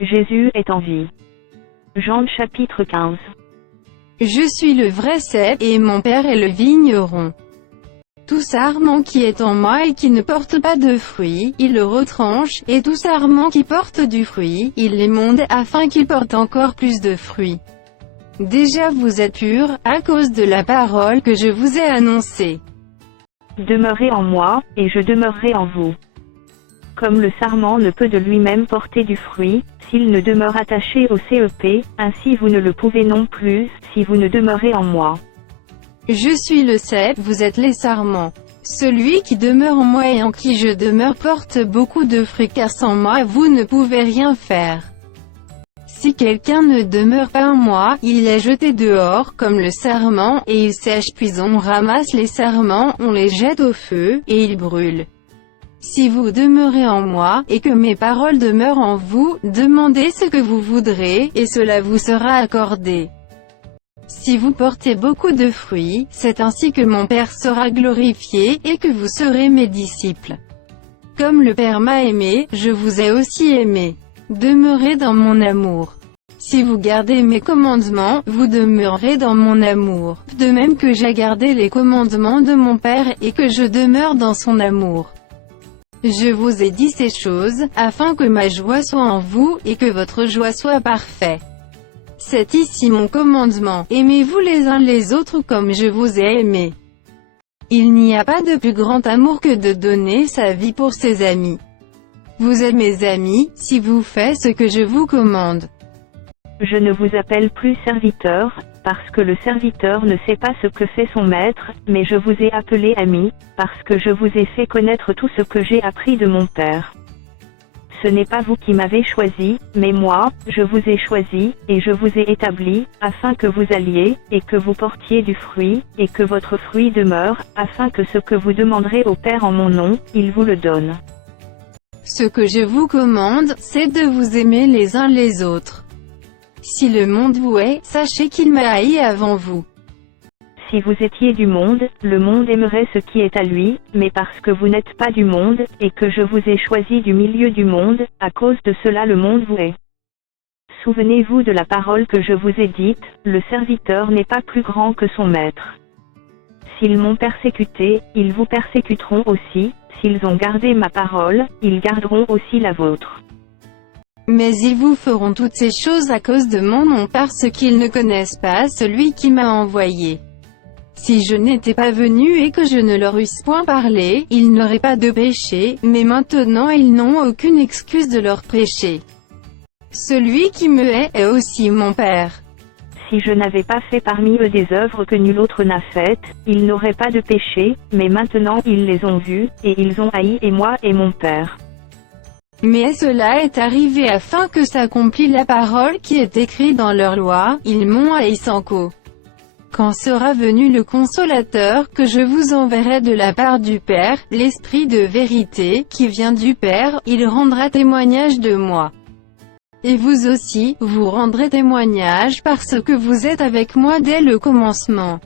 Jésus est en vie. Jean chapitre 15. Je suis le vrai cep, et mon Père est le vigneron. Tout sarment qui est en moi et qui ne porte pas de fruit, il le retranche, et tout sarment qui porte du fruit, il l'émonde, afin qu'il porte encore plus de fruits. Déjà vous êtes purs, à cause de la parole que je vous ai annoncée. Demeurez en moi, et je demeurerai en vous. Comme le sarment ne peut de lui-même porter du fruit, s'il ne demeure attaché au cep, ainsi vous ne le pouvez non plus, si vous ne demeurez en moi. Je suis le cep, vous êtes les sarments. Celui qui demeure en moi et en qui je demeure porte beaucoup de fruits, car sans moi vous ne pouvez rien faire. Si quelqu'un ne demeure pas en moi, il est jeté dehors, comme le sarment, et il sèche, puis on ramasse les sarments, on les jette au feu, et ils brûlent. Si vous demeurez en moi, et que mes paroles demeurent en vous, demandez ce que vous voudrez, et cela vous sera accordé. Si vous portez beaucoup de fruits, c'est ainsi que mon Père sera glorifié, et que vous serez mes disciples. Comme le Père m'a aimé, je vous ai aussi aimé. Demeurez dans mon amour. Si vous gardez mes commandements, vous demeurerez dans mon amour, de même que j'ai gardé les commandements de mon Père, et que je demeure dans son amour. Je vous ai dit ces choses, afin que ma joie soit en vous, et que votre joie soit parfaite. C'est ici mon commandement, aimez-vous les uns les autres comme je vous ai aimé. Il n'y a pas de plus grand amour que de donner sa vie pour ses amis. Vous êtes mes amis, si vous faites ce que je vous commande. Je ne vous appelle plus serviteur, parce que le serviteur ne sait pas ce que fait son maître, mais je vous ai appelé ami, parce que je vous ai fait connaître tout ce que j'ai appris de mon Père. Ce n'est pas vous qui m'avez choisi, mais moi, je vous ai choisi, et je vous ai établi, afin que vous alliez, et que vous portiez du fruit, et que votre fruit demeure, afin que ce que vous demanderez au Père en mon nom, il vous le donne. Ce que je vous commande, c'est de vous aimer les uns les autres. Si le monde vous hait, sachez qu'il m'a haï avant vous. Si vous étiez du monde, le monde aimerait ce qui est à lui, mais parce que vous n'êtes pas du monde, et que je vous ai choisi du milieu du monde, à cause de cela le monde vous hait. Souvenez-vous de la parole que je vous ai dite, le serviteur n'est pas plus grand que son maître. S'ils m'ont persécuté, ils vous persécuteront aussi, s'ils ont gardé ma parole, ils garderont aussi la vôtre. Mais ils vous feront toutes ces choses à cause de mon nom parce qu'ils ne connaissent pas celui qui m'a envoyé. Si je n'étais pas venu et que je ne leur eusse point parlé, ils n'auraient pas de péché, mais maintenant ils n'ont aucune excuse de leur péché. Celui qui me hait est aussi mon Père. Si je n'avais pas fait parmi eux des œuvres que nul autre n'a faites, ils n'auraient pas de péché, mais maintenant ils les ont vues, et ils ont haï et moi et mon Père. Mais cela est arrivé afin que s'accomplisse la parole qui est écrite dans leur loi, ils m'ont haï sans cause. Quand sera venu le Consolateur, que je vous enverrai de la part du Père, l'Esprit de vérité, qui vient du Père, il rendra témoignage de moi. Et vous aussi, vous rendrez témoignage parce que vous êtes avec moi dès le commencement.